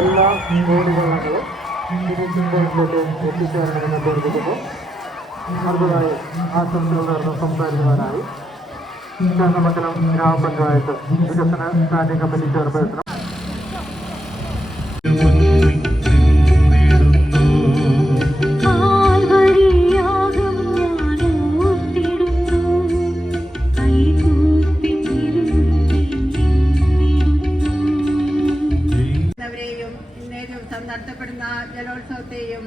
എല്ലാ കോടികളങ്ങളും എത്തിച്ചേരണമെന്ന് അഭ്യർത്ഥിക്കുന്നു. അടുത്തതായി ആശംസകൾ നേർന്ന് സംസാരിക്കുവാനായി ചങ്ങമംഗലം ഗ്രാമപഞ്ചായത്ത് വികസന സ്റ്റാൻഡിംഗ് കമ്മിറ്റി ചെയർപേഴ്സൺ നടത്തപ്പെടുന്ന ജലോത്സവത്തെയും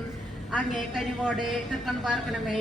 അങ്ങേ കനിവോടെ തൃക്കൺ പാർക്കണമേ.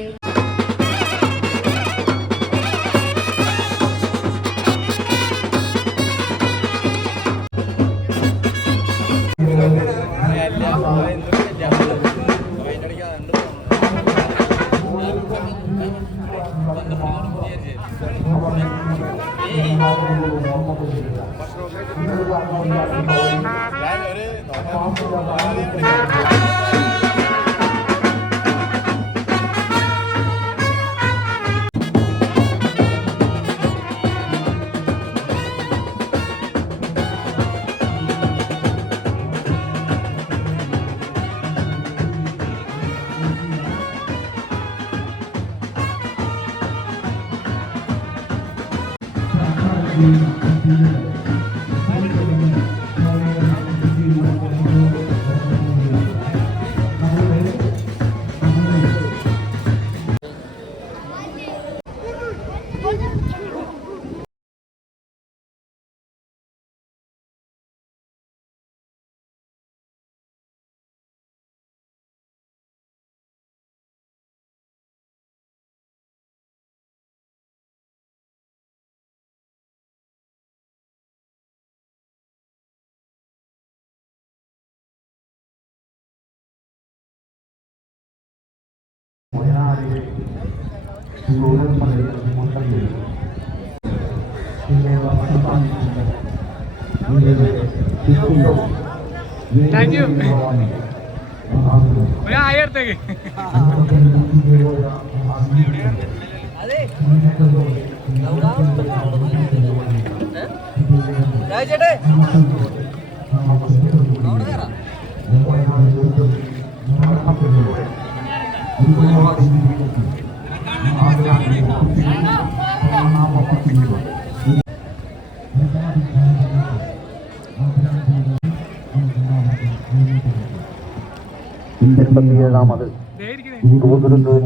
Thank you. ഒരായിരത്തേക്ക് രാജേട്ടേ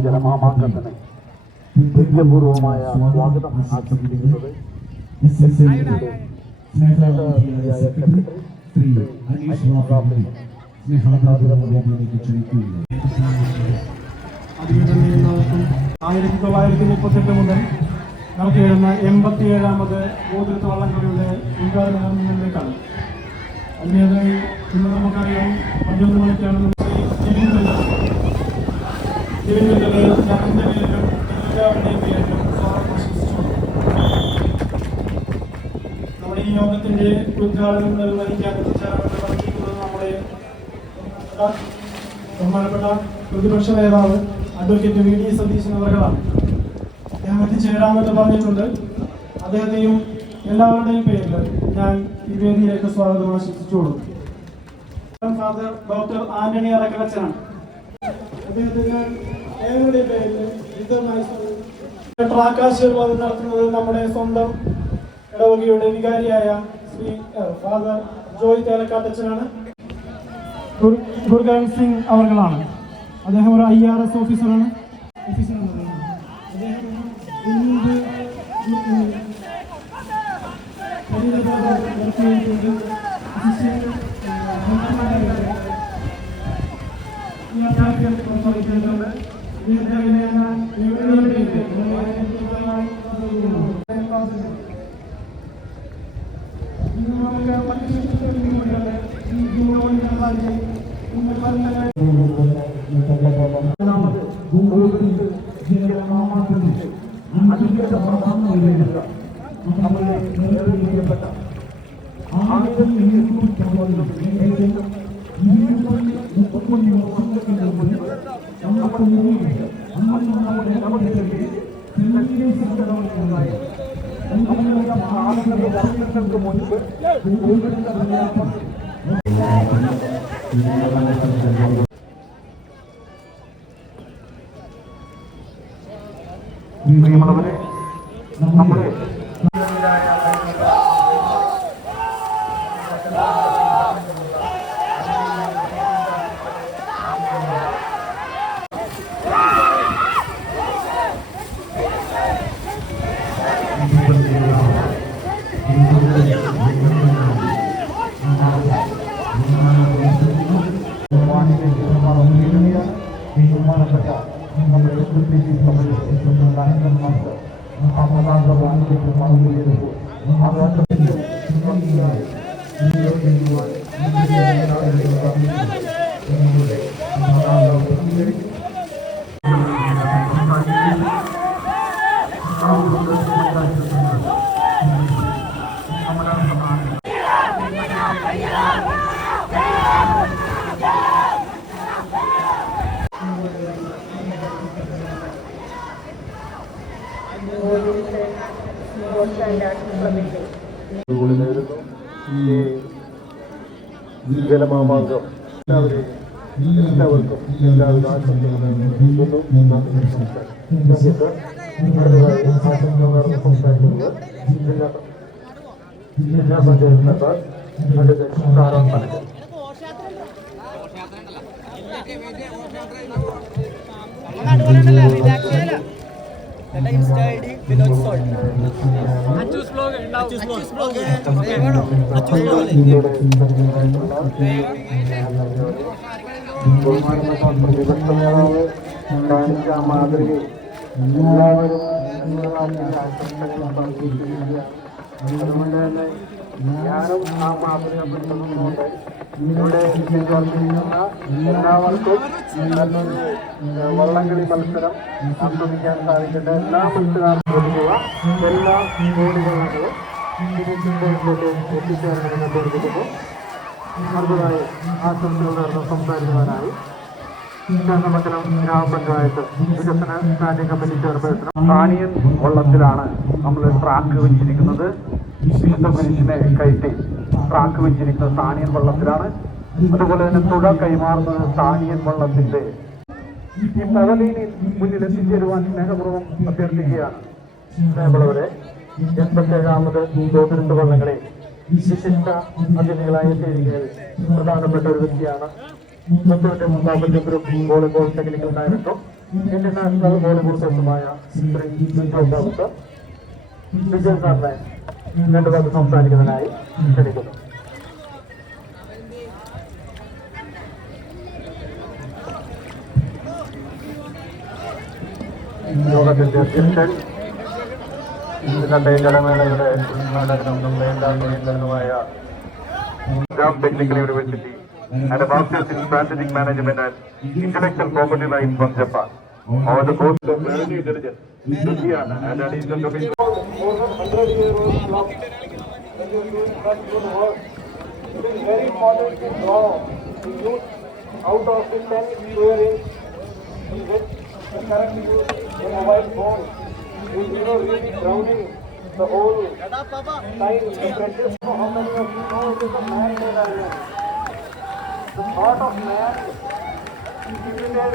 ജനമാമാങ്കത്തിന് ഹൃദയപൂർവമായ സ്വാഗതം ആശംസിക്കുന്നത് മുതൽ നടത്തി വരുന്ന 87ാമത് ഗോത്രത്ത് വള്ളംകളിയുടെ ഉദ്ഘാടനത്തിലേക്കാണ്. അതിനേതായി ഇന്ന് നമുക്കറിയാം 11 മണിക്കാണ് നമ്മുടെ ഈ യോഗത്തിന്റെ ഉദ്ഘാടനം നിർവഹിക്കാൻ നമ്മുടെ ബഹുമാനപ്പെട്ട പ്രതിപക്ഷ നേതാവ് അഡ്വക്കേറ്റ് വി ഡി സതീശൻ അവர்களാണ്. അദ്ദേഹം എത്തിച്ചേരാമെന്ന് പറഞ്ഞിട്ടുണ്ട്. അദ്ദേഹത്തെയും എല്ലാവരുടെയും പേരിൽ ഞാൻ ഈ വേദിയിലേക്ക് സ്വാഗതം ആശംസിച്ചോളൂ. ഫാദർ ഡോക്ടർ ആന്റണി അറക്കലച്ചനാണ്. അദ്ദേഹത്തിന് ഏവരുടെയും പേരിൽ ആകാശീർവാദം നടത്തുന്നത് നമ്മുടെ സ്വന്തം ഇടവകയുടെ വികാരിയായ ശ്രീ ഫാദർ ജോയ് തേലക്കാട്ടച്ചനാണ്. ഗുർഗാൻ സിംഗ് അവർകളാണ്. അദ്ദേഹം ഒരു IRS ഓഫീസറാണ്. അദ്ദേഹം മുൻപ് പ്രിയമുള്ളവരെ, നമ്മുടെ ജലമാമാങ്കം എല്ലാവർക്കും എല്ലാവിധ ആശംസകളും ജില്ലാ പഞ്ചായത്ത് മെമ്പർ സാറാം പനകൽ. പ്രതിപക്ഷ നേതാവ് കാണിച്ച മാതൃകയിൽ എല്ലാവരും ആശംസകൾ പറഞ്ഞിരിക്കുകയാണ്. അതുകൊണ്ട് തന്നെ ഞാനും ആ മാതൃക പിന്തുടർന്നുകൊണ്ട് ഇവിടെ ചേർന്നിരിക്കുന്ന എല്ലാവർക്കും നല്ലൊരു വള്ളംകളി മത്സരം ആസ്വദിക്കാൻ സാധിക്കട്ടെ. എല്ലാ മത്സരാർത്ഥികളും എല്ലാ ഗോളുകളും എത്തിച്ചേർന്നതിനെ തോന്നിക്കുന്നു. അടുത്തതായി ആശംസകൾ നേർന്ന് സംസാരിക്കുവാനായി ചങ്ങമംഗലം ഗ്രാമപഞ്ചായത്ത് വികസന സ്റ്റാൻഡിംഗ് കമ്മിറ്റി ചെയർപേഴ്സൺ. താനിയൻ വള്ളത്തിലാണ് നമ്മൾ ട്രാക്ക് വെച്ചിരിക്കുന്നത്. വിശുദ്ധ മനുഷ്യനെ കയറ്റി ട്രാക്ക് വെച്ചിരിക്കുന്നത് താനിയൻ വള്ളത്തിലാണ്. അതുപോലെ തന്നെ തുഴ കൈമാറുന്നത് താനിയൻ വള്ളത്തിന്റെ ഈ പവലീനിൽ മുന്നിൽ എത്തിച്ചേരുവാൻ സ്നേഹപൂർവ്വം അഭ്യർത്ഥിക്കുകയാണ്. സ്നേഹമുള്ളവരെ, 87ാമത് ഗോപുരത്ത് വള്ളങ്ങളെ വിശിഷ്ട അതിഥികളായി എത്തിയിരിക്കുന്നത് പ്രധാനപ്പെട്ട ഒരു വ്യക്തിയാണ്. മുത്തൂറ്റ് മുഖാബല്യ group volleyball technical director, international volleyball കോച്ചുമായ ശ്രീ വിജയൻ സാറിനെ രണ്ടു പേർക്ക് സംസാരിക്കുന്നതിനായി ക്ഷണിക്കുന്നു. യോഗത്തിന്റെ അധ്യക്ഷൻ, ഇന്നത്തെ ജലമേളയുടെ ഉദ്ഘാടനം നമ്മുടെ എല്ലാ പ്രിയങ്കരനുമായ Gujarat Technical University and a Master's in Strategic Management and Intellectual Property Rights from Japan. Over the course of Marine Intelligence, Louisiana, and an interpretation. More than 100-year-old club that is doing such good work. It is very important to draw the youth out of the 10 squaring with the correct use of mobile phone. Is really drowning the whole time, the precious. How many of you know it is a man-made island? The thought of man created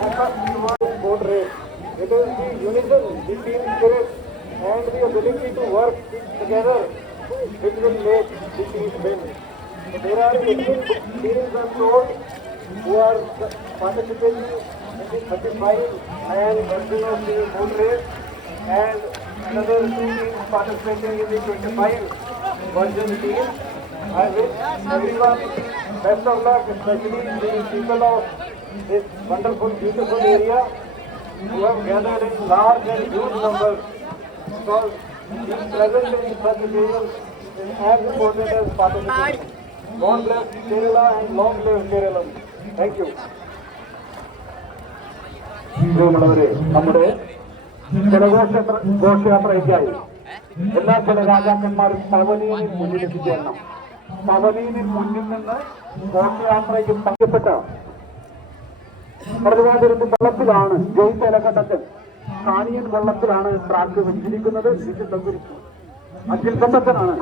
focus towards boat race. It is the unison, the team spirit, and the ability to work together which will make the team win. There are 18 teams and told who are participating in the 35 and version of the boat race, and another 2 teams participating in the 25 version team. I wish everyone best of luck, especially the people of this wonderful, beautiful area who have gathered in large and huge numbers, because being present in such occasions is as important as participating. God bless Kerala and long live Kerala. Thank you. നമ്മുടെ ഘോഷയാത്രയ്ക്കായി എല്ലാ ചില രാജാക്കന്മാരും പവനീനിൽ മുന്നിലെത്തിച്ചേരണം. പവനീനിൽ മുന്നിൽ നിന്ന് ഘോഷയാത്രയ്ക്ക് പങ്കെടുപ്പെട്ട പ്രതിവാതിരുന്ന് വെള്ളത്തിലാണ് ജയിച്ചലഘട്ടത്തിൽ കാണിയൻ വെള്ളത്തിലാണ് track വെച്ചിരിക്കുന്നത്. അഖിൽ ബന്ധത്തിനാണ്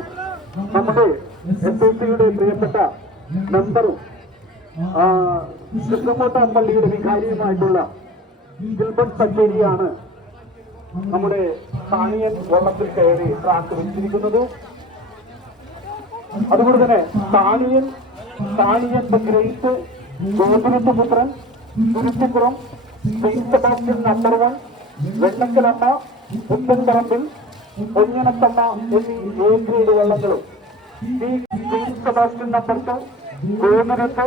നമ്മുടെ SSCയുടെ പ്രിയപ്പെട്ട മെമ്പറും കൃഷ്ണക്കോട്ട പള്ളിയുടെ വികാരിയുമായിട്ടുള്ള ഗിൽബർട്ട് സച്ചേരിയാണ് നമ്മുടെ താണിയൻ വള്ളത്തിൽ കയറി ട്രാക്ക് വെച്ചിരിക്കുന്നത്. അതുകൊണ്ട് തന്നെ Thaniyan Great, Gopurathuputhran, Thuruthippuram, saint Sebastian number 1, Vellakkalamma, Puthanparambil, Ponjanathamma എന്നീ എ ഗ്രേഡ് വള്ളങ്ങളും saint Sebastian number 2, Gopurathu,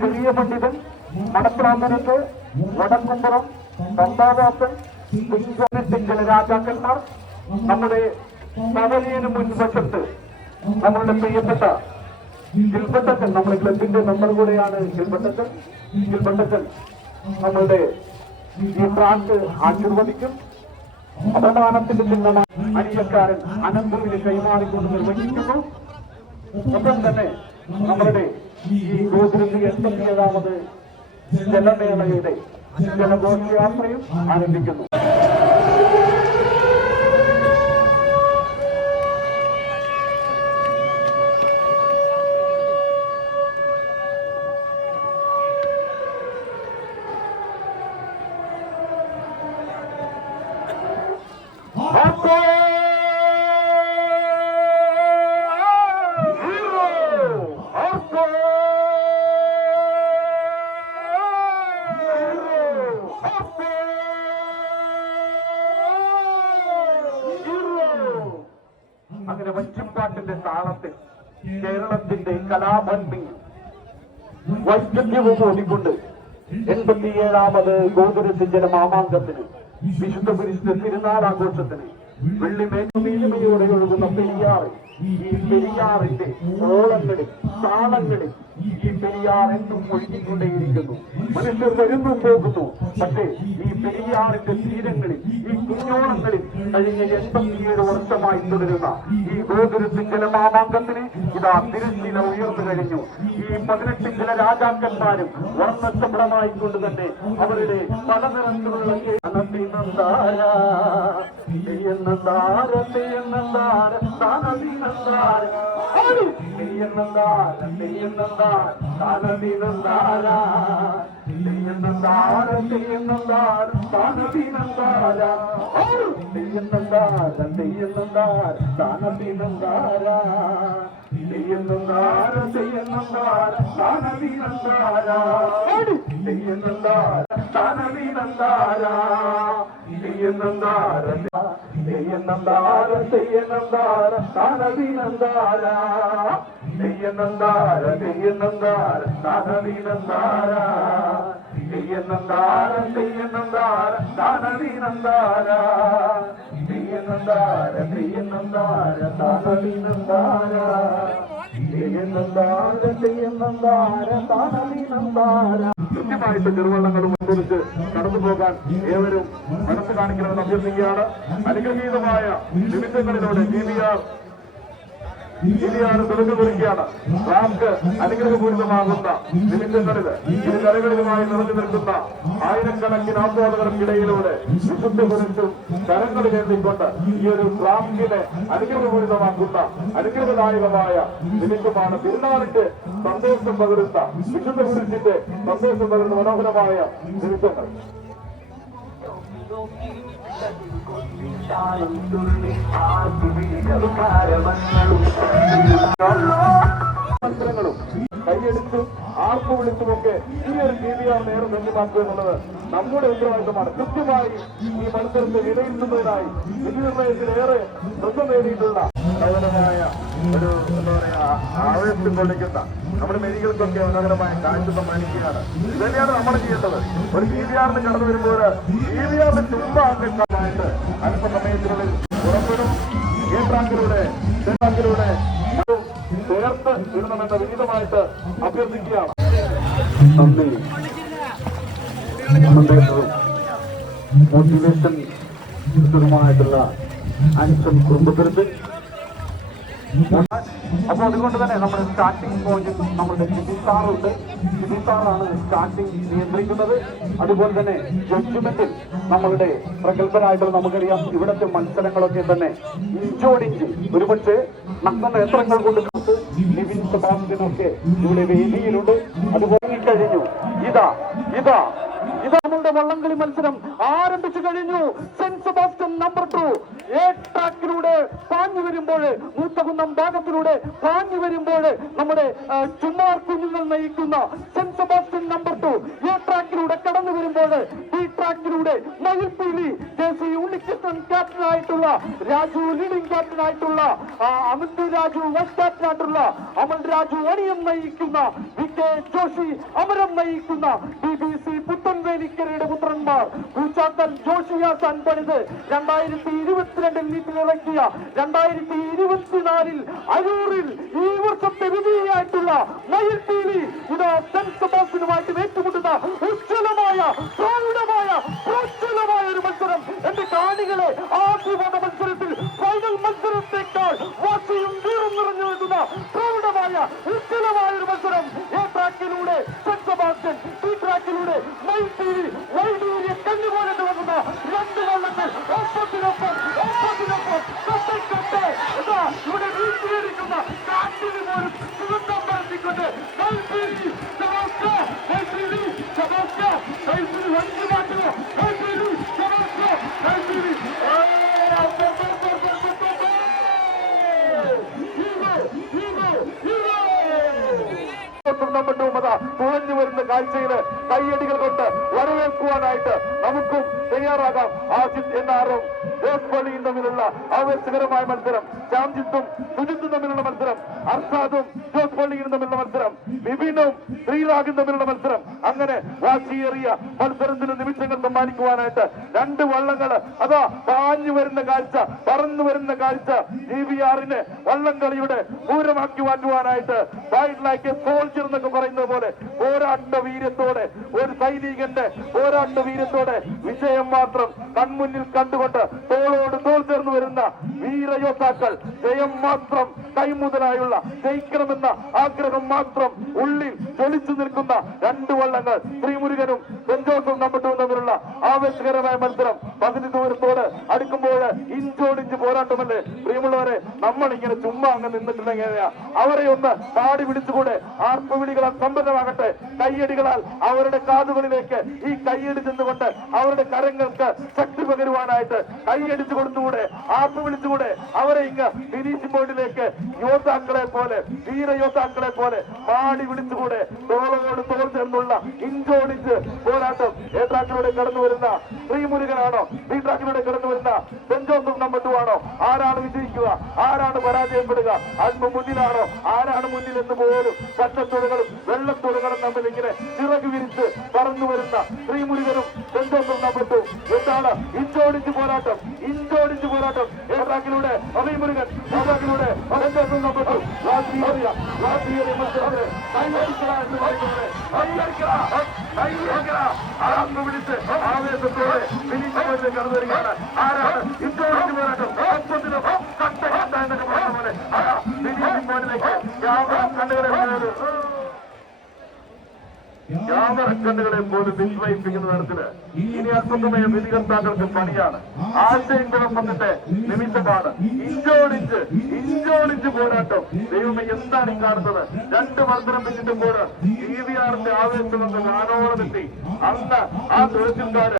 Cheriya Pandithan, മണപ്രാന്തനത്ത്, Vadakkumpuram, Pampavasan, ചില രാജാക്കന്മാർ, നമ്മുടെ പവലിയന് മുൻവശത്ത് നമ്മളുടെ പ്രിയപ്പെട്ട ഗിൽബർട്ടച്ചൻ, നമ്മുടെ ക്ലബിന്റെ മെമ്പർ കൂടെയാണ് ഗിൽബർട്ടച്ചൻ നമ്മളുടെ ഈ ട്രാക്ക് ആശീർവദിക്കും. അപമാനത്തിന്റെ ചിഹ്നമായി അനിയക്കാരൻ അനന്തവിന് കൈമാറിക്കൊണ്ട് നിർവഹിക്കുന്നു. ഒപ്പം തന്നെ നമ്മളുടെ ഈ ഗോപുരത്തിൽ 87ാമത് ജലമേളയുടെ ജലഘോഷയാത്രയും ആരംഭിക്കുന്നു. അങ്ങനെ വഞ്ചിപ്പാട്ടിന്റെ താളത്തിൽ കേരളത്തിന്റെ കലാഭംഗി വൈദ്യവും ഓടിക്കൊണ്ട് 87ാമത് ഗോപുരത്തിന്റെ മാമാങ്കത്തിന്, വിശുദ്ധ കുരിശിന്റെ തിരുനാളാഘോഷത്തിന് വെള്ളിമേന്മയോടെ ഒഴുകുന്ന പെരിയാറ്, ഈ പെരിയാറിന്റെ ഓളങ്ങളിൽ താളങ്ങളിൽ ഈ പെരിയാർ എന്നും ഒഴുകിക്കൊണ്ടേയിരിക്കുന്നു. മനുഷ്യർ വരുന്നു പോകുന്നു. പക്ഷേ ഈ പെരിയാറിന്റെ തീരങ്ങളിൽ, ഈ കുഞ്ഞോളങ്ങളിൽ കഴിഞ്ഞ 87 വർഷമായി തുടരുന്ന ഈ ഗോപുരത്തിന്റെ മാമാങ്കത്തിന് ഇതാ തിരുശീല ഉയർന്നു കഴിഞ്ഞു. ഈ 18 ചില രാജാക്കന്മാരും വർണ്ണശബളമായിക്കൊണ്ട് തന്നെ അവരുടെ പലതരത്തിലുള്ള കൃത്യമായിട്ട് ചെറുവള്ളങ്ങളും കുറിച്ച് കടന്നു പോകാൻ ഏവരും മനസ്സ് കാണിക്കണമെന്ന് അഭ്യർത്ഥിക്കുകയാണ്. അനുഗ്രഹീതമായ നിമിഷങ്ങളിലൂടെ GVR തുടങ്ങി കുറിക്കുകയാണ്. ട്രാക്ക് അനുഗ്രഹപൂരിതമാകുന്ന നിമിഷങ്ങളിൽ ഇരു കരകളിലുമായി നിറഞ്ഞു നിൽക്കുന്ന ആയിരക്കണക്കിന് ആസ്വാദകർക്കിടയിലൂടെ വിശുദ്ധ കുറിച്ചും കരങ്ങളിലേന്തിക്കൊണ്ട് ഈ ഒരു ട്രാക്കിനെ അനുഗ്രഹപൂരിതമാക്കുന്ന അനുഗ്രഹദായകമായ നിമിഷമാണ്. തിരുനാളിന്റെ സന്ദേശം പകരുന്ന, വിശുദ്ധ കുറിച്ചിന്റെ സന്ദേശം പകരുന്ന മനോഹരമായ നിമിഷങ്ങൾ. മത്സരങ്ങളും കൈയെടുത്തും ആർപ്പ് വിളിച്ചുമൊക്കെ ഈ ഒരു GVR നേരെ സജ്ജമാക്കുക എന്നുള്ളത് നമ്മുടെ ഉത്തരവാദിത്തമാണ്. കൃത്യമായി ഈ മത്സരത്തെ വിലയിരുത്തുന്നതിനായി വിധിനിർണയത്തിലേറെ ശ്രദ്ധ നേടിയിട്ടുള്ള മനോഹരമായ ഒരു എന്താ പറയാ ആവേശം കൊള്ളിക്കുന്ന നമ്മുടെ മെഡികൾക്കൊക്കെ മനോഹരമായ കാഴ്ച സമ്മാനിക്കുകയാണ്. ഇതന്നെയാണ് നമ്മൾ ചെയ്യേണ്ടത്. ഒരു GVRന് കടന്നു വരുമ്പോൾ GVRന്റെ ചുമ്പായിട്ട് അടുത്ത സമയത്തിനുള്ളിൽ പുറപ്പെടും. ഈ ട്രാക്കിലൂടെ ചേർത്ത് ഇടണമെന്ന വിഹിതമായിട്ട് അഭ്യർത്ഥിക്കുകയാണ്. നന്ദി. മോട്ടിവേഷൻ പുസ്തകമായിട്ടുള്ള അൻഷൻ കുടുംബത്തിരുത്ത്. അപ്പൊ അതുകൊണ്ട് തന്നെ നമ്മുടെ സ്റ്റാർട്ടിംഗ് പോയിന്റ് നമ്മുടെ ജിബിസാറുണ്ട്. ജിബിസാറാണ് സ്റ്റാർട്ടിംഗ് നിയന്ത്രിക്കുന്നത്. അതുപോലെ തന്നെ ജഡ്ജ്മെന്റിൽ നമ്മളുടെ പ്രഗത്ഭരായിട്ടുള്ള നമുക്കറിയാം ഇവിടുത്തെ മത്സരങ്ങളൊക്കെ തന്നെ ഇഞ്ചോടിഞ്ച് ഒരുപക്ഷെ നഗ്നനേത്രങ്ങൾ കൊണ്ട് ലിവിൻ സെബാസ്റ്റ്യനൊക്കെ ഇവിടെ വേദിയിലുണ്ട്. അതുപോലെ കഴിഞ്ഞു. ഇതാ നമ്മളുടെ വള്ളംകളി മത്സരം ആരംഭിച്ചു കഴിഞ്ഞു. സെന്റ് സെബാസ്റ്റ്യൻ നമ്പർ 2 എ ട്രാക്കിലൂടെ പാഞ്ഞു വരുമ്പോൾ, മൂത്തകുന്നം ഭാഗത്തിലൂടെ പാഞ്ഞു വരുമ്പോൾ നമ്മുടെ ചുമ്മാർ കുഞ്ഞുങ്ങൾ നയിക്കുന്ന സെന്റ് സെബാസ്റ്റ്യൻ നമ്പർ 2 എ ട്രാക്കിലൂടെ കടന്നു വരുമ്പോൾ ബി ട്രാക്കിലൂടെ മയിൽപീലി ജേസി ഉണ്ണികൃഷ്ണൻ ക്യാപ്റ്റനായിട്ടുള്ള, രാജു ലീഡിംഗ് ക്യാപ്റ്റനായിട്ടുള്ള, അമിത് രാജു വൈസ് ക്യാപ്റ്റനായിട്ടുള്ള, അമൽ രാജു അണിയം നയിക്കുന്ന, വി കെ ജോഷി അമരം നയിക്കുന്ന BBC പുത്തൻവേലിക്കരയുടെ പുത്രന്മാർ പൂച്ചാക്കൽ ജോഷിയാസാൻ പണിത് 2022 നീറ്റിലിറക്കിയ 2024 അരൂരിൽ ഈ വർഷത്തെ വിജയിയായിട്ടുള്ള മയിൽപീലി ഇതാ സെന്റ് സെബാസ്റ്റ്യനുമായിട്ട് ഏറ്റുമുട്ടുന്ന ഉജ്ജ്വലമായ പ്രൗഢമായ പ്രോജ്വലമായ ഒരു മത്സരം. എന്റെ കാണികളെ, ആദ്യപാദ മത്സരത്തിൽ ഫൈനൽ മത്സരത്തെക്കാൾ വാശിയും വീറും നിറഞ്ഞു നിൽക്കുന്ന പ്രൗഢമായ ഉജ്ജ്വലമായ ഒരു മത്സരം. എ ട്രാക്കിലൂടെ സെന്റ് സെബാസ്റ്റ്യൻ, ബി ട്രാക്കിലൂടെ മയിൽപീലി വൈഡൂര്യ കണ്ണുപോലെ തുടങ്ങുന്ന രണ്ട് വള്ളങ്ങൾ ഒപ്പത്തിനൊപ്പം ഇവിടെ വീഴ്ചയിരിക്കുന്ന കാറ്റിന് പോലും സുഗന്ധം പരത്തിക്കൊണ്ട് മയിൽപീലി തുഴഞ്ഞു വരുന്ന കാഴ്ചയില് കൈയടികൾ കൊണ്ട് വരവേൽക്കുവാനായിട്ട് നമുക്കും തയ്യാറാകാം. ആജിത് എന്നാറും ജോസ് പള്ളിയും തമ്മിലുള്ള ആവേശകരമായ മത്സരം, ശ്യാംജിത്തും സുജിത്തും തമ്മിലുള്ള മത്സരം, അർഷാദും ജോസ് പള്ളിയും തമ്മിലുള്ള മത്സരം, വിപിനും ശ്രീരാഗും തമ്മിലുള്ള മത്സരം. അങ്ങനെ വാശിയേറിയ മത്സരത്തിന് നിമിഷങ്ങൾ സമ്മാനിക്കുവാനായിട്ട് രണ്ട് വള്ളങ്ങൾ അതാ പാഞ്ഞു വരുന്ന കാഴ്ച, പറന്നു വരുന്ന കാഴ്ച. GVRന് വള്ളംകളിയുടെ പൂരമാക്കി മാറ്റുവാനായിട്ട് ഫൈറ്റ് ലൈക്ക് എ സോൾജർ എന്നൊക്കെ പറയുന്നത് പോലെ പോരാട്ട വീര്യത്തോടെ, ഒരു സൈനികന്റെ പോരാട്ട വീര്യത്തോടെ വിജയം മാത്രം കൺമുന്നിൽ കണ്ടുകൊണ്ട് തോളോട് തോൾ ചേർന്ന് വരുന്ന വീരയോദ്ധാക്കൾ, ജയം മാത്രം കൈമുതലായുള്ള, ജയിക്കണമെന്ന ആഗ്രഹം മാത്രം ഉള്ളിൽ ജ്വലിച്ചു നിൽക്കുന്ന രണ്ട് വള്ളങ്ങൾ ശ്രീമുരുകനും സെന്റ് ജോസഫ് നമ്പർ 2 തമ്മിലുള്ള ആവേശകരമായ മത്സരം. പകുതി ദൂരത്തോട് അടുക്കുമ്പോൾ ഇഞ്ചോടിഞ്ച് പോരാട്ടമല്ലേ പ്രിയമുള്ളവരെ. നമ്മളിങ്ങനെ ചുമ്മാ അങ്ങ് നിന്നിട്ടുണ്ടെങ്കിൽ അവരെ ഒന്ന് താടി പിടിച്ചുകൂടെ? ആർപ്പുവിളികളാൽ സമ്പന്നമാകട്ടെ, കയ്യടികളാൽ അവരുടെ കാതുകളിലേക്ക് ഈ കയ്യടി ചെന്നുകൊണ്ട് അവരുടെ കരങ്ങൾക്ക് ശക്തി പകരുവാനായിട്ട് കൈയടിച്ചു കൊടുത്തുകൂടെ? ആർപ്പ് വിളിച്ചുകൂടെ? അവരെ ഇങ്ങ് ഫിനിഷിംഗ് പോയിന്റിലേക്ക് യോദ്ധാക്കളെ പോലെ, വീരയോദ്ധാക്കളെ പോലെ പാടി വിളിച്ചുകൂടെ? തോളോട് തോൾ ചേർന്നുള്ള ഇഞ്ചോടിഞ്ച് പോരാട്ടം. എ ട്രാക്കിലൂടെ കടന്നു വരുന്ന ശ്രീമുരുകനാണോ, ബി ട്രാക്കിലൂടെ കടന്നു വരുന്ന സെന്റ് ജോസഫ് നമ്പർ 2 ആണോ? ആരാണ് വിജയിക്കുക, ആരാണ് പരാജയപ്പെടുക? അല്പം മുന്നിലാണോ, ആരാണ് മുന്നിൽ എന്ന് പോലും പച്ചത്തുഴകളും വെള്ളത്തുഴകളും തമ്മിൽ ഇങ്ങനെ ചിറക് വിരിച്ച് പറന്നു വരുന്ന ശ്രീമുരുകനും സെന്റ് ജോസഫ് നമ്പർ 2. എന്താണ് ഇഞ്ചോടിഞ്ച് പോരാട്ടം, ഇഞ്ചോടിഞ്ച് പോരാട്ടം. എ ട്രാക്കിലൂടെ ശ്രീമുരുകൻ, ബി ട്രാക്കിലൂടെ സെന്റ് ജോസഫ് നമ്പർ 2. രാഷ്ട്രീയ മത്സരത്തിന് ആർന്ന് വിളിച്ച് ആവേശത്തോടെ ഫിനിഷിംഗ് കടന്നു വരികയാണ്. ആരാണ് ഇഞ്ചോടിഞ്ച് പോരാട്ടം? ഒപ്പത്തിനൊപ്പം കട്ട എന്നൊക്കെ പറഞ്ഞ പോലെ ഫിനിഷിംഗ് പോയിന്റിലേക്ക് ക്യാമറക്കണ്ണുകളെ പോലും വിസ്മയിപ്പിക്കുന്ന തരത്തില് ഇനി അല്പസമയം വിധികർത്താക്കൾക്ക് പണിയാണ്. ആശയം കുഴപ്പത്തിന്റെ നിമിഷമാണ്. ഇഞ്ചോടിഞ്ച് പോരാട്ടം. ദൈവമേ, എന്താണ് ഈ കാണുന്നത്? രണ്ട് മത്സരം പിന്നിട്ടുമ്പോൾ GVRന്റെ ആവേശം എന്ന് വാനോളമെത്തി. അന്ന് ആ തുഴച്ചിൽക്കാര്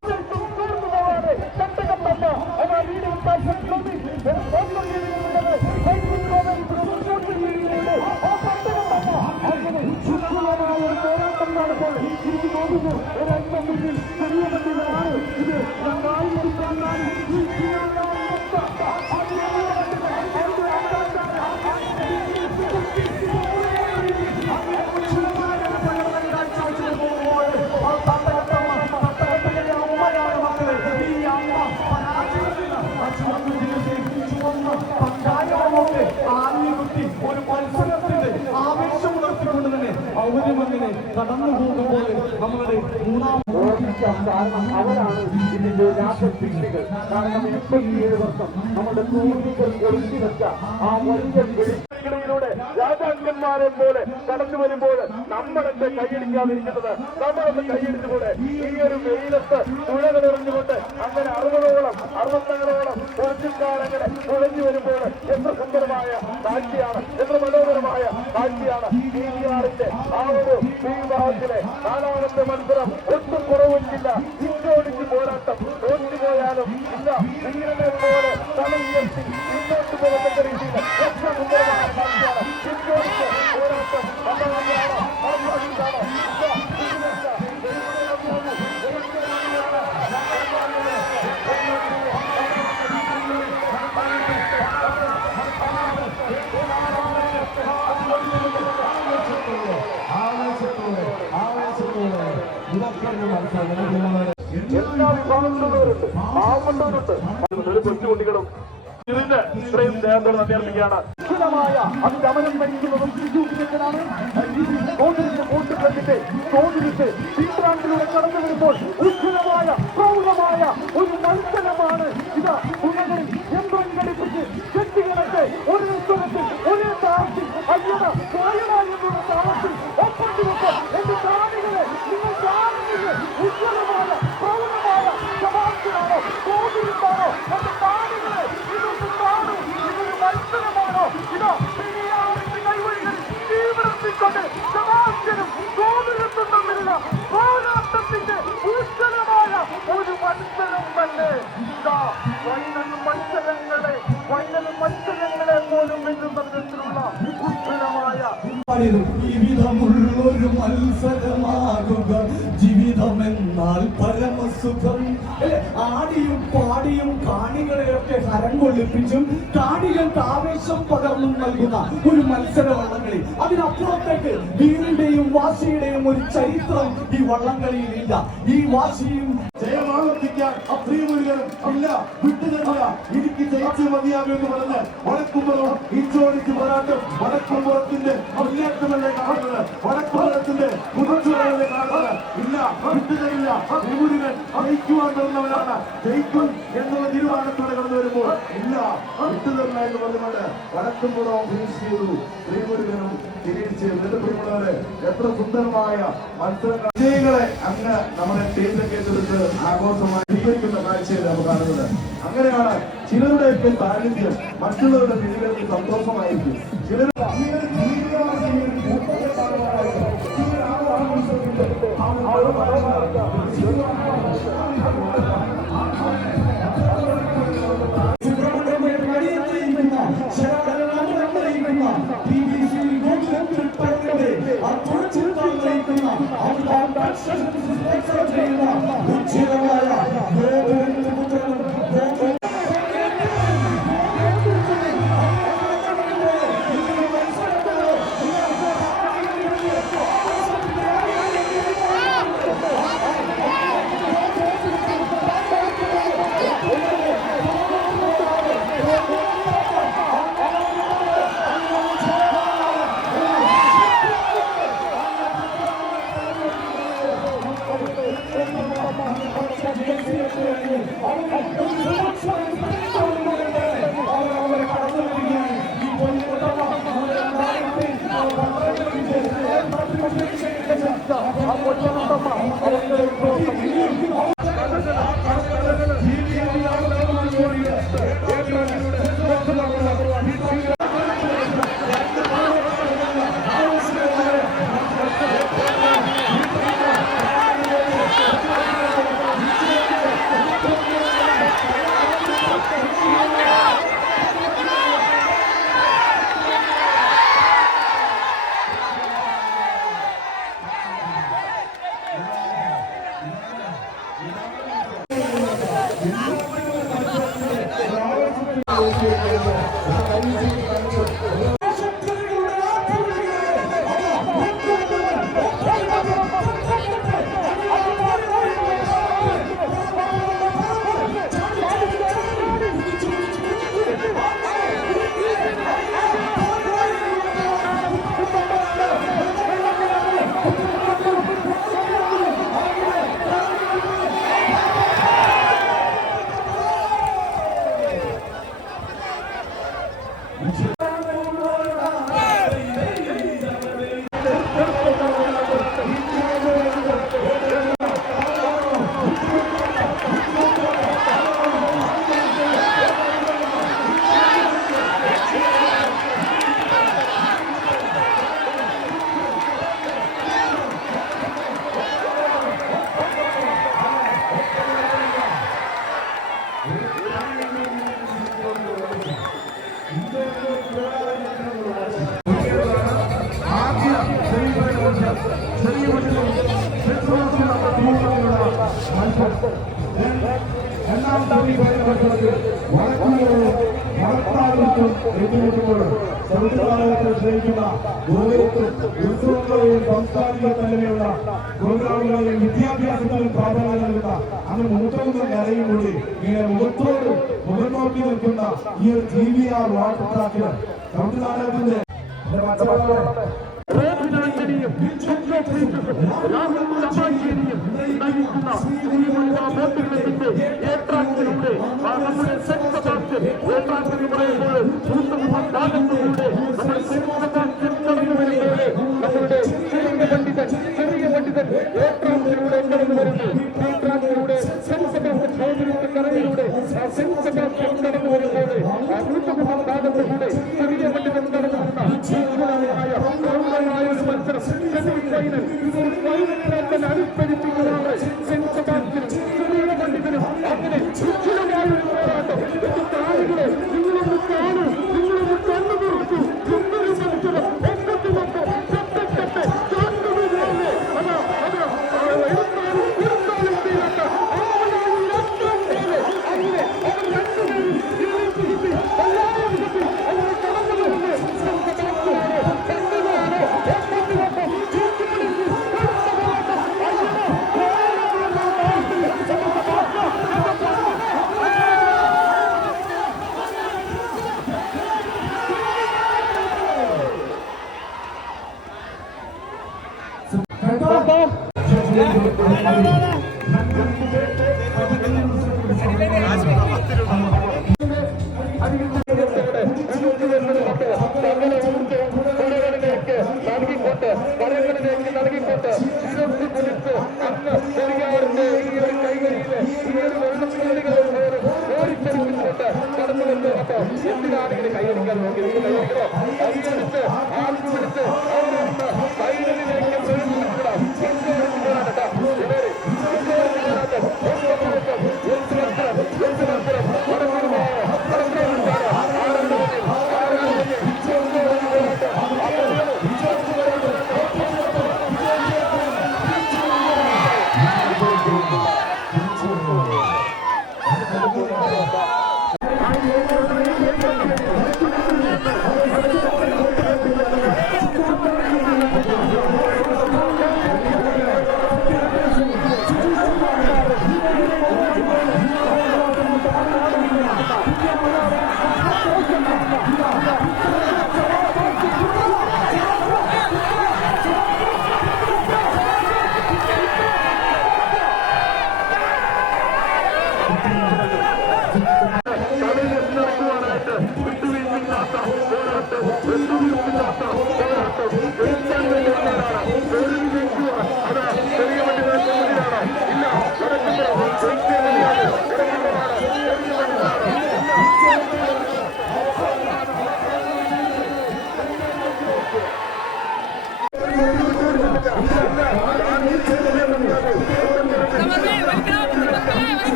ഒരു മത്സരത്തിന്റെ ആവേശം ഉണർത്തിക്കൊണ്ട് തന്നെ അവരുമങ്ങനെ കടന്നു പോകുമ്പോൾ നമ്മളുടെ കാരണം അവരാണ് ഇതിന്റെ രാജശില്പികൾ. കാരണം 87 വർഷം നമ്മുടെ പൂർവികർ ഒളിച്ചു വെച്ച ആ വലിയ വെളിക്കിടയിലൂടെ രാജാക്കന്മാർ ദേവന്മാരെ പോലെ കടന്നു വരുമ്പോൾ നമ്മളൊക്കെ കൈയടിക്കാതിരിക്കുന്നത്, നമ്മളൊന്ന് കൈയടിച്ചുകൂടെ? ഈ ഒരു വെയിലത്ത് തുഴകൾ എറിഞ്ഞുകൊണ്ട് അങ്ങനെ 60-65 പോർച്ചുഗാലങ്ങനെ തുഴഞ്ഞു വരുമ്പോൾ എത്ര സുന്ദരമായ കാഴ്ചയാണ്, എത്ര മനോഹരമായ കാഴ്ചയാണ്. PVR-ന്റെ ആ ഒരു വിഭാഗത്തിലെ 4ാമത്തെ മത്സരം ഒട്ടും കുറവില്ല. ഇഞ്ചോടിച്ച് പോരാട്ടം, തോറ്റുപോയാലും ഇല്ല, വീരനെ പോലെ തല ഉയർത്തി മുന്നോട്ട് പോകത്തക്ക രീതിയിൽ എത്ര സുന്ദരമായ കാഴ്ചയാണ്. ഇഞ്ചോടിച്ച് പോരാട്ടം കണ്ടതാണോ, മറന്നാണോ? എല്ലാ വിഭാഗത്തിലുള്ളവരുണ്ട്, പാവപ്പെട്ടവരുണ്ട്, ഒരു കൊച്ചുകുട്ടികളും ഇതിന്റെ ഇത്രയും സ്നേഹത്തോടെ നന്ദി അർപ്പിക്കുകയാണ്. അതിഗമനം നയിക്കുന്നതും തീർത്ഥാടനത്തിലൂടെ കടന്നു വരുമ്പോൾ ഉജ്ജ്വലമായ പ്രൗഢമായ ഒരു മത്സരമാണ് ഇത്. പുനകളിൽ യന്ത്രം ഘടിപ്പിച്ച് കെട്ടികിടക്ക് ഒരേ സ്ഥലത്തിൽ ഒരേ താളത്തിൽ അയ്യട എന്നുള്ള താളത്തിൽ ഒപ്പത്തിനൊപ്പം എന്റെ താണികളെ നിങ്ങൾ കാണുന്നത് ഉജ്ജ്വലമായ പ്രൗഢമായ സമാപ്തിയാണോ, കോതിരിപ്പാണോ എന്റെ താണികളെ? ഇതൊന്ന് കാണൂ, ഇതൊരു മത്സരമാണോ? ഇതാ കൈവഴികളിൽ തീവ്രത്തിക്കൊണ്ട് സമാപ്തനും കോതിരത്തും തമ്മിലുള്ള പോരാട്ടത്തിന്റെ ഉജ്ജ്വലമായ ഒരു മത്സരം തന്നെ. ഇതാ മത്സരങ്ങളെ പോലും വെല്ലുന്ന വിധത്തിലുള്ള ഉജ്ജ്വലമായ ജീവിതമുള്ളൊരു മത്സരമാകുക, ജീവിതമെന്നാൽ പരമസുഖം. ആടിയും പാടിയും കാണികളെയൊക്കെ ഹരം കൊള്ളിപ്പിച്ചും കാണികൾക്ക് ആവേശം പകർന്നും നൽകുന്ന ഒരു മത്സര വള്ളംകളി. അതിനപ്പുറത്തേക്ക് വീറിന്റെയും വാശിയുടെയും ഒരു ചരിത്രം ഈ വള്ളംകളിയിലില്ല. ഈ വാശിയും ജയമാവർത്തിക്കാൻ അപ്രിയമുരുകനും ഇല്ല, വിട്ടുതരില്ല, എനിക്ക് ജയിച്ചു മതിയാകുമെന്ന് പറഞ്ഞ് വടക്കുംപുറം ഇഞ്ചോടിച്ച് പോരാട്ടം വടക്കുംപുറത്തിന്റെ മുന്നേറ്റമല്ലേ കാണുന്നത്, വടക്കുംപുറത്തിന്റെ കുതിച്ചുകളല്ലേ കാണുന്നത്. ഇല്ല, വിട്ടുതരില്ല, മുരുകൻ ജയിക്കുവാൻ വരുന്നവനാണ്, ജയിക്കും എന്നുള്ള തീരുമാനത്തോടെ കടന്നു വരുമ്പോൾ ഇല്ല, വിട്ടുതരില്ല എന്ന് പറഞ്ഞുകൊണ്ട് വടക്കുംപുറം ഫിനിഷ് ചെയ്തു. ശ്രീമുരുകനും തിരിച്ച് പ്രിയമുള്ളവരെ എത്ര സുന്ദരമായ മത്സരങ്ങൾ, വിജയികളെ അങ്ങ് നമ്മുടെ ടീമിലേക്ക് ഏറ്റെടുത്ത് ആഘോഷമായി സ്വീകരിക്കുന്ന കാഴ്ചയിൽ നമുക്ക് കാണുന്നത്. അങ്ങനെയാണ് ചിലരുടെയൊക്കെ സാന്നിധ്യം മറ്റുള്ളവരുടെ വീടുകൾക്ക് സന്തോഷമായിരിക്കും. ചിലർ ചെറിയ വണ്ടികളും ഏറ്റുമുട്ടുമ്പോൾ സംസ്ഥാനത്തെ സ്നേഹിക്കുന്ന ഉത്സവങ്ങളെയും സാംസ്കാരിക തലമുള്ള പ്രോഗ്രാമുകളെയും വിദ്യാഭ്യാസത്തിലും പ്രാധാന്യം നൽകുന്ന അങ്ങനെ മുഖത്തൊന്നും കരയും കൂടി ഇങ്ങനെ മുഖത്തോട് മുഖം നോക്കി നിൽക്കുന്ന ഈ ഒരു GVR വാട്ടർ ട്രാക്കിന് സംസ്ഥാനത്തിന്റെ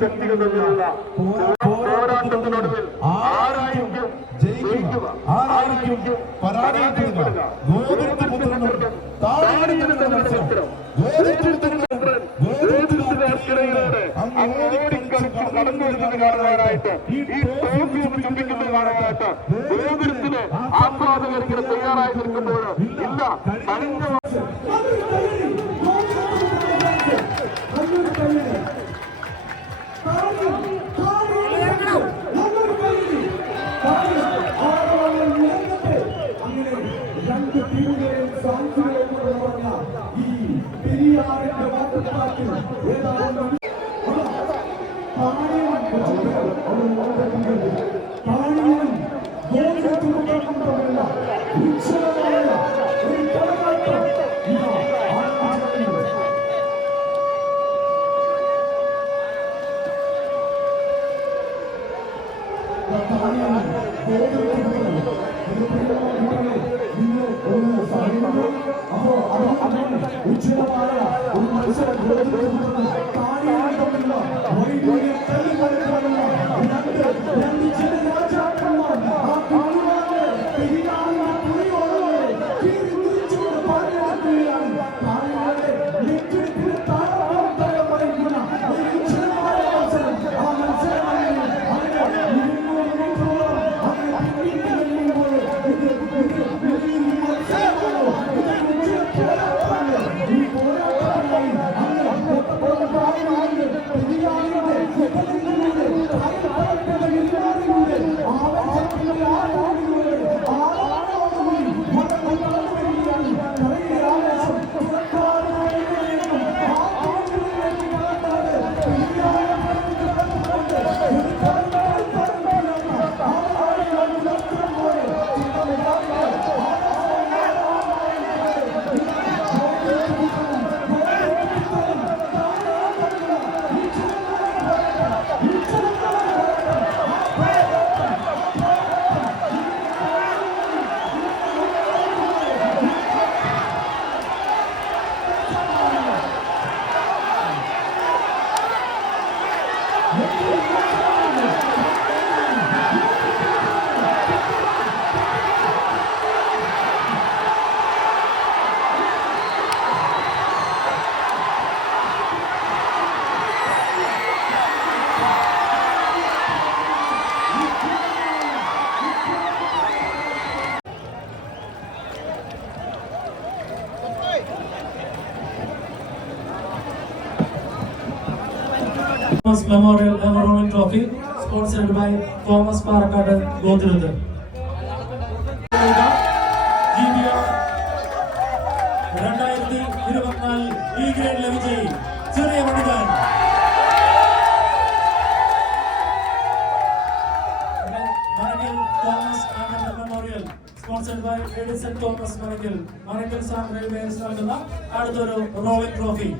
ശക്തികൾ തമ്മിലുള്ള പോരാട്ടത്തിനൊടുവിൽ ആരായിരിക്കും ജയിക്കുക, ആരായിരിക്കും പരാജയപ്പെടുക? ഗോതൃപുത്രനും താടിയെടുത്ത മത്സരം ഗോതൃപുത്രർക്കിടയിലൂടെ അങ്ങോടിക്കളിച്ച് കടന്നു വരുന്നത് കാണുവാനായിട്ട്, ഈ ട്രോഫി ചുംബിക്കുന്നത് കാണുവാനായിട്ട് ഗോതൃത്തിന് ആസ്വാദകർ ഇങ്ങനെ തയ്യാറായി നിൽക്കുമ്പോൾ ഇല്ല കഴിഞ്ഞ Thank you. അപ്പോ അതുകൊണ്ട് ഉജ്ജ്വലമായ ഒരു മത്സരം കാണികളുള്ള വൈദ്യുതി തെളിവെടുക്കാനുള്ള രണ്ട് ചില രാജാക്കന്മാർ ആ കാണുവാന് പെരിയാറിന്റെ പുലിയോടെ തിരിച്ചുകൊണ്ട് പാടുകയാണ്. കാണികളുടെ നെറ്റിൽ താളം പറയുന്ന ഒരു ഉജ്ജ്വലമായ മത്സരം. ആ മത്സരം Memorial Everrolling Trophy, sponsored by Thomas Parakad, Godrud. GBR 2024 E grade ലഭിച്ചി ചെറിയ പണിതൻ. Manakel Thomas Anand Memorial, sponsored by Edison Thomas Manakel. Manakel Sam Railways നൽകുന്ന അടുത്തൊരു റോളിംഗ് ട്രോഫി.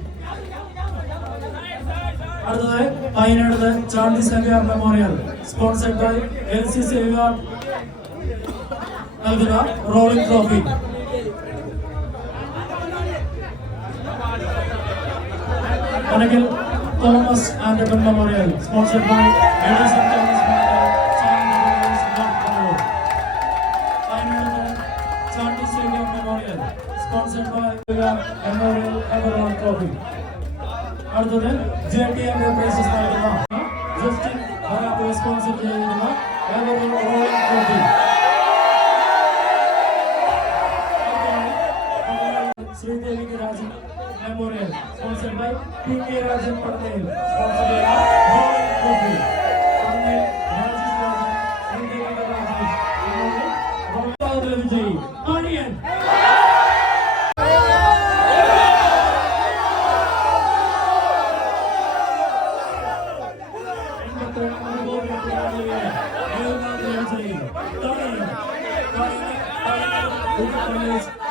അടുത്തതായി Wayanad Chandy Xavier memorial, sponsored by LC Xavier നൽകുന്ന rolling trophy. Manakkal Thomas and memorial, sponsored by Edison Thomas Wayanad Chandy Xavier memorial, sponsored by memorial overall trophy. അടുത്തത് JTM prizes നൽകുന്ന Justin Barath sponsor ചെയ്യുന്ന rolling trophy. ശ്രീദേവിക്ക് Rajan memorial, sponsored by PK Rajan Patel, sponsor ചെയ്യുന്ന rolling trophy. Rajesh Rajan, ശ്രീദേവിക്ക് രാജേഷ് വിജയി Aryan.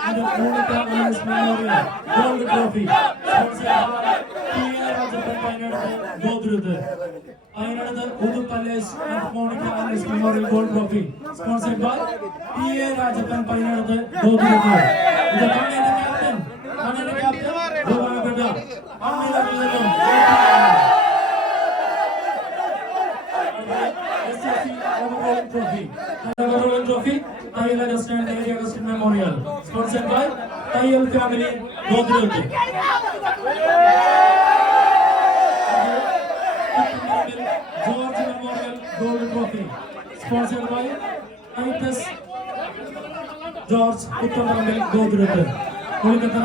And the Monica Williams Memorial Gold Trophy, sponsored by PA Rajapan Payanadu Godrud. Payanadu Udu Palace and Monica Williams Memorial Gold Trophy, sponsored by PA Rajapan Payanadu Godrud. The captain, Govana Beda, Amila Villadum. SSC Overall Trophy. Overall Trophy, Tayal Augustine and Area Augustine Memorial, sponsored by Tayal Family, Godrud. George Memorial Gold Trophy, sponsored by ITS George Uttamaramal Godrud. Kolkata.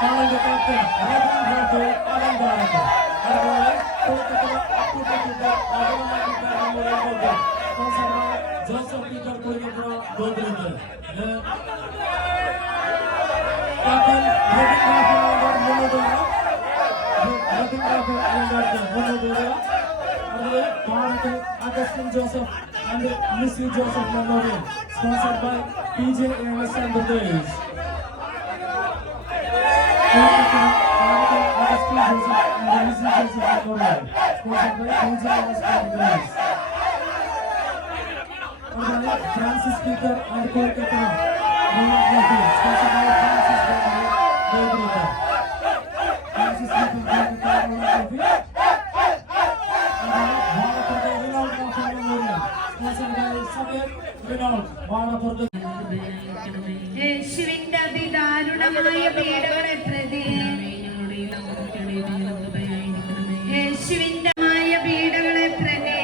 And the captain, Reverend Dr. Alan Bharat. Joseph Peter Kolkata Godrud. Captain Augustine Joseph and Missy Joseph Memorial, sponsored by PJ AMS and the Days. Augustine Joseph and Missy Joseph Memorial, sponsored by PJ AMS and the Days. Francis Peter and Kolkata Golden Trophy sponsored by Francis Peter. Francis Peter Kolkata Golden Trophy. Vanapurathe Renault Trophy Memorial sponsored by Soviet Renault Vanapurathe. യേശുവിന്റെ അതിദാരുണമായ പീഡകളെ പ്രതി യേശുവിന്റെ പീഡകളെ പ്രതി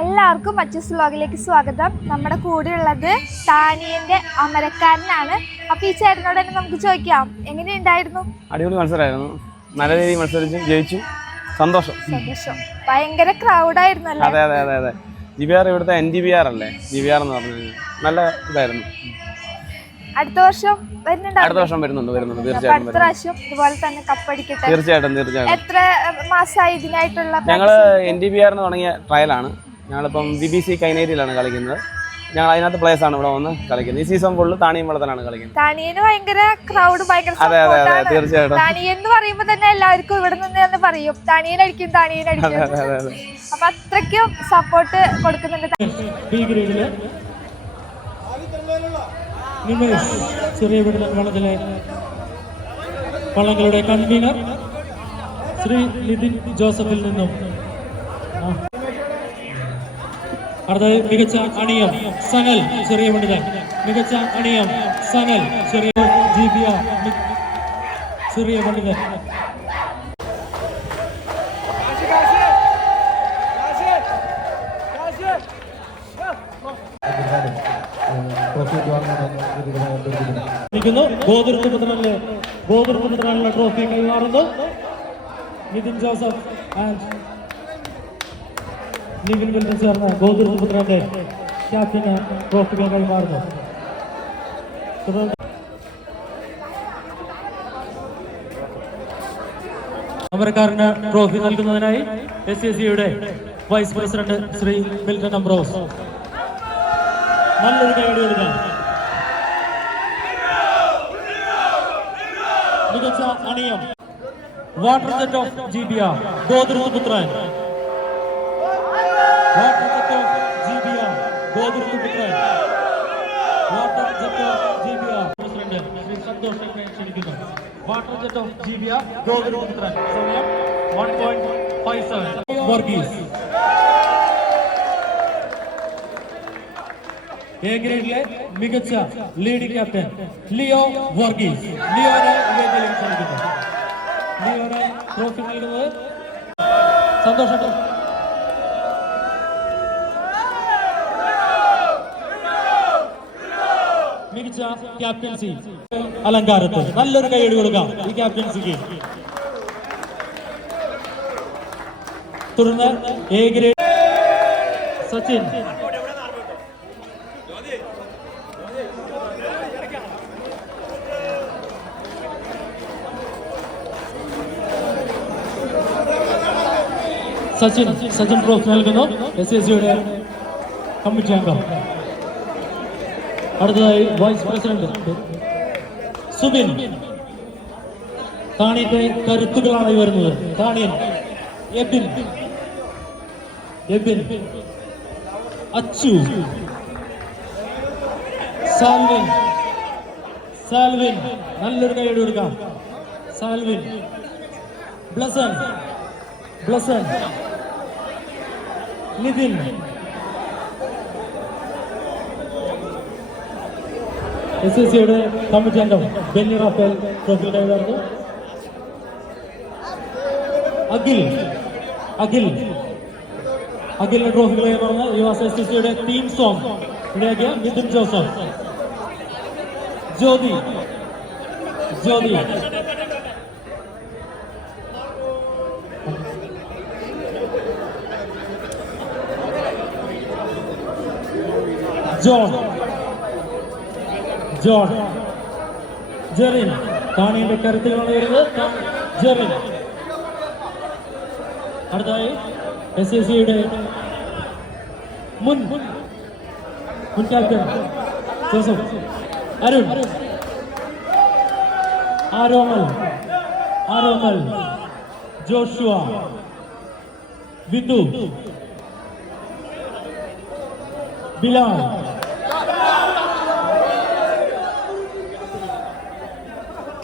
എല്ലാവർക്കും മച്ചൂസ് വ്ലോഗിലേക്ക് സ്വാഗതം. നമ്മുടെ കൂടെയുള്ളത് താനിയന്റെ അമരക്കാരനാണ്. അപ്പൊ ഈ ചേട്ടനോട് തന്നെ നമുക്ക് ചോദിക്കാം, എങ്ങനെയുണ്ടായിരുന്നു? അടിപൊളി മത്സരമായിരുന്നു. നല്ല രീതിയിൽ മത്സരിച്ച് ജയിച്ചു. സന്തോഷം. ഭയങ്കര ക്രൗഡായിരുന്നല്ലോ. അതെ അതെ അതെ അതെ. GBR ഇവിടുത്തെ NGBR അല്ലേ, GBR എന്ന് പറഞ്ഞു നല്ല ഇതായിരുന്നു. അടുത്ത വർഷം വരുന്നുണ്ട്. അടുത്ത വർഷം വരുന്നുണ്ട് തീർച്ചയായിട്ടും. അടുത്ത പ്രാവശ്യം ഇതുപോലെ തന്നെ കപ്പടിക്കട്ടെ. തീർച്ചയായിട്ടും. എത്ര മാസമായി ഇതിനായിട്ടുള്ള? ഞങ്ങൾ NGBR തുടങ്ങിയ ട്രയലാണ്. ഞങ്ങളിപ്പം BBC കൈനേരിയിലാണ് കളിക്കുന്നത്. ഞങ്ങൾ അതിനകത്ത് പ്ലേസ് ആണ് ഇവിടെ വന്ന് കളിക്കുന്നത്. ഈ സീസൺ ഫുള്ള് താണിയും വെള്ളത്തിലാണ് കളിക്കുന്നത്. താണിയന് ഭയങ്കര ക്രൗഡ്, ഭയങ്കര തീർച്ചയായിട്ടും. താണിയൻ എന്ന് പറയുമ്പോ തന്നെ എല്ലാവർക്കും ഇവിടെ നിന്ന് തന്നെ പറയും താണിയനടിക്കും. അപ്പൊ അത്രയ്ക്കും സപ്പോർട്ട് കൊടുക്കുന്നുണ്ട്. ചെറിയ വള്ളത്തിലെ വള്ളങ്ങളുടെ കൺവീനർ ശ്രീ നിതിൻ ജോസഫിൽ നിന്നും അടുത്ത മികച്ച അണിയം സനൽ ചെറിയ പണ്ഡിതൻ. മികച്ച അണിയം സനൽ ചെറിയ GBR ചെറിയ പണ്ഡിതൻ. ഗോതൃപുത്രനുള്ള ട്രോഫി കൈമാറുന്നു. Nithin Joseph and Nivin Wilson ചേർന്ന് ഗോതൃപുത്രന്റെ ക്യാപ്റ്റന് ട്രോഫികൾ കൈമാറുന്നു. അമരക്കാരന് ട്രോഫി നൽകുന്നതിനായി SACയുടെ vice president Shri Milton Ambrose നല്ലൊരു കൈയടി കൊടുക്കാം. മികച്ച അണിയം water jet of GBR Gothruputhran. Water jet of GBR Gothruputhran. Water jet of GBR president Shri Santhosh ക്ഷണിക്കുന്നു. Water jet of GBR Gothruputhran. സമയം 1.57. വർഗീസ് എ ഗ്രേഡിലെ മികച്ച ലീഡിംഗ് ക്യാപ്റ്റൻ ലിയോ വർഗീസ്. ലിയോനെ വേദിയിലേക്ക് ക്ഷണിക്കുന്നു. ലിയോനെ ട്രോഫി നൽകുന്നത് സന്തോഷം. മികച്ച ക്യാപ്റ്റൻസി അലങ്കാരത്തിൽ നല്ലൊരു കൈയടി കൊടുക്കാം ഈ ക്യാപ്റ്റൻസിക്ക്. തുടർന്ന് A grade Sachin. Sachin trophy നൽകുന്നു SACയുടെ കമ്മിറ്റി അംഗം. അടുത്തതായി വൈസ് പ്രസിഡന്റ് സുബിൻ. താണിയുടെ കരുത്തുകളാണ് വരുന്നത്. താണിയൻ എബിൻ അച്ചു സാൽവിൻ നല്ലൊരു കൈയ്യടി കൊടുക്കാം. സാൽവിൻ ബ്ലസൻ നിതിൻ SACയുടെ കമ്മിറ്റി അംഗം ബെന്നി റാഫേൽ ട്രോഫി കൈമാറുന്നു. അഖിലിന്റെ ട്രോഫി കൈമാറുന്ന യുവാസ് SACയുടെ ടീം സോങ് ഇടയാക്കിയ നിതിൻ ജോസഫ്. ജ്യോതി ജോൺ ജെറിൻ. താണിയുടെ കരുത്തുകളാണ് വരുന്നത്. ജെറിൻ. അടുത്തായി SACയുടെ മുൻ ക്യാപ്റ്റൻ ജോസഫ്. അരുൺ ആരോമൽ Joshua Vindu Bilal.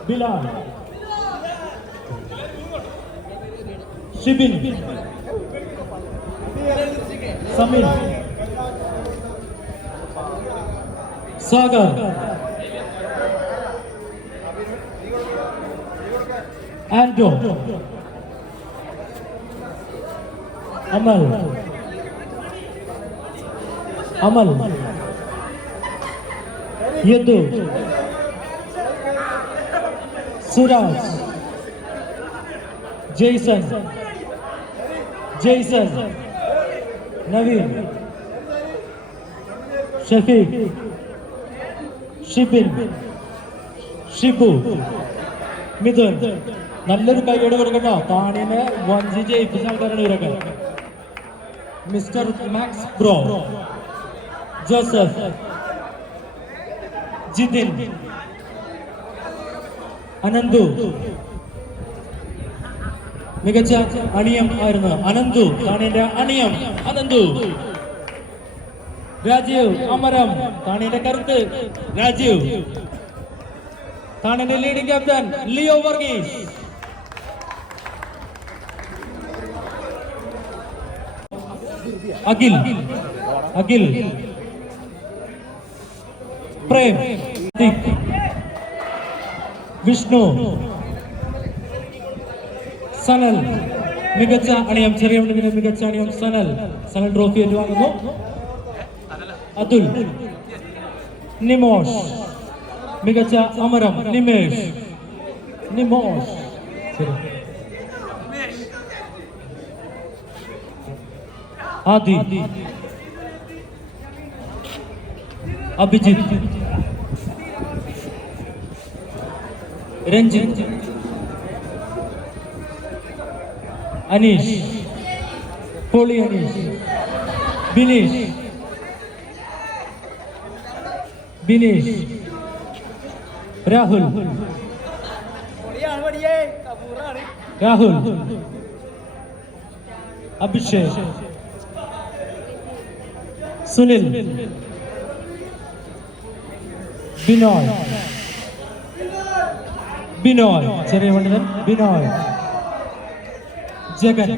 Bilal. Shibin. Samir. Sagar. Ando. Amal. Amal. Yadu. Suraj. Jason. Jason. Naveen. Shafiq. Shibin. Shibu. Midun. നല്ലൊരു കൈയോട് കൊടുക്കട്ടോ. താണിനെ വഞ്ചി ജയിപ്പിച്ച ആൾക്കാരാണ് ഇവരൊക്കെ. Mister Max bro, Joseph, Jithin, Ananthu. മികച്ച അണിയം ആയിരുന്നു അനന്തു. താണിന്റെ അണിയം അനന്തു. രാജീവ് അമരം, താണിന്റെ കരുത്ത് രാജീവ്. താണിന്റെ leading captain Leo Varghese. Akhil, Akhil, Prem, Vishnu, Sanal. മികച്ച അണിയം, ചെറിയ മികച്ച അണിയം സനൽ. സനൽ ട്രോഫി ഏറ്റുവാങ്ങുന്നു. അതുൽ, നിമോഷ്. മികച്ച അമരം നിമേഷ്, നിമോഷ്. ആദി, അഭിജിത്ത്, രഞ്ജിത്ത്, അനീഷ്, പോളി അനീഷ്, ബിനീഷ്, ബിനീഷ്, രാഹുൽ, രാഹുൽ, അഭിഷേക്, സുനിൽ, ബിനോയ്, ബിനോയ്, ചെറിയ പണ്ഡിതൻ ബിനോയ്, ജഗൻ,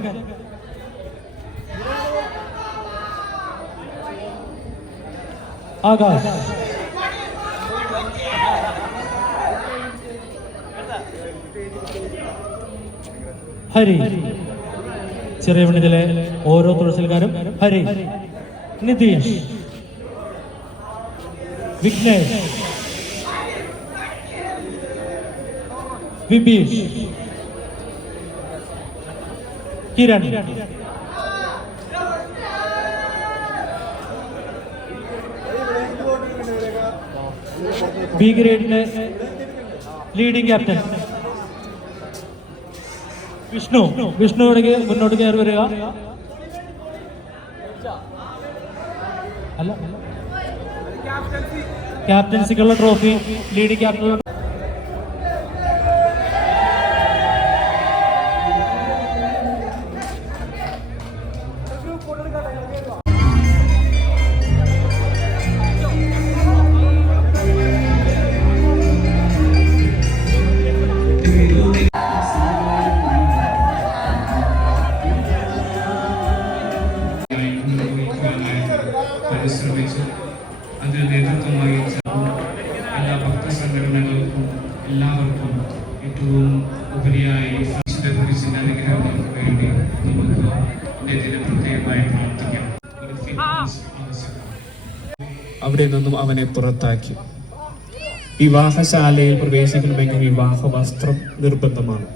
ആകാശ്, ഹരി. ചെറിയ പണ്ഡിതത്തിലെ ഓരോ തുഴച്ചിൽക്കാരും ഹരി, നിതീഷ്, വിഘ്നേഷ്, വിബീഷ്, കിരൺ, ബി ഗ്രേഡിലെ ലീഡിംഗ് ക്യാപ്റ്റൻ വിഷ്ണു. വിഷ്ണുവിടേക്ക് മുന്നോട്ട് കയറി വരിക. അല്ല, ക്യാപ്റ്റൻസിക്കുള്ള ട്രോഫി ലീഡിംഗ് ക്യാപ്റ്റൻ. പരിശ്രമിച്ച് അതിന് നേതൃത്വം വഹിച്ച എല്ലാ ഭക്തസംഘടനകൾക്കും എല്ലാവർക്കും ഏറ്റവും ഉപരിയായി കുറിച്ചിന്റെ അനുഗ്രഹങ്ങൾക്ക് വേണ്ടി നമുക്ക് ഇതിന് പ്രത്യേകമായി പ്രാർത്ഥിക്കാം. അവിടെ നിന്നും അവനെ പുറത്താക്കി. വിവാഹശാലയിൽ പ്രവേശിക്കണമെങ്കിൽ വിവാഹ വസ്ത്രം നിർബന്ധമാണ്.